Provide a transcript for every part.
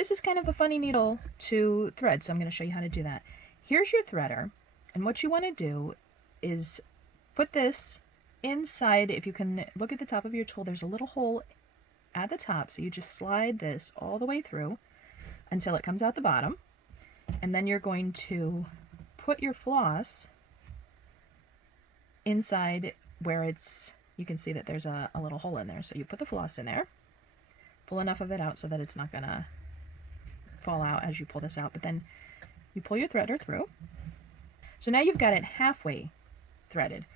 This is kind of a funny needle to thread, so I'm going to show you how to do that. Here's your threader, and what you want to do is put this inside. If you can look at the top of your tool, there's a little hole at the top, so you just slide this all the way through until it comes out the bottom, and then you're going to put your floss inside where you can see that there's a little hole in there. So you put the floss in there, pull enough of it out so that it's not gonna fall out as you pull this out, but then you pull your threader through. So now you've got it halfway threaded.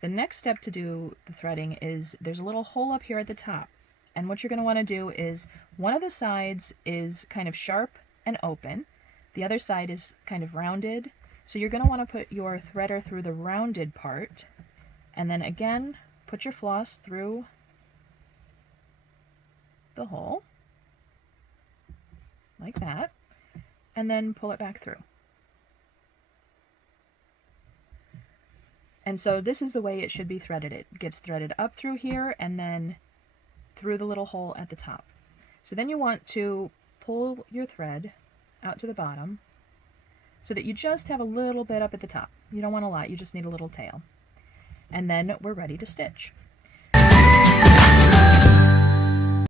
The next step to do the threading is there's a little hole up here at the top, and what you're going to want to do is one of the sides is kind of sharp and open, the other side is kind of rounded, so you're going to want to put your threader through the rounded part, and then again put your floss through the hole like that, and then pull it back through. And so this is the way it should be threaded. It gets threaded up through here and then through the little hole at the top. So then you want to pull your thread out to the bottom so that you just have a little bit up at the top. You don't want a lot, you just need a little tail. And then we're ready to stitch.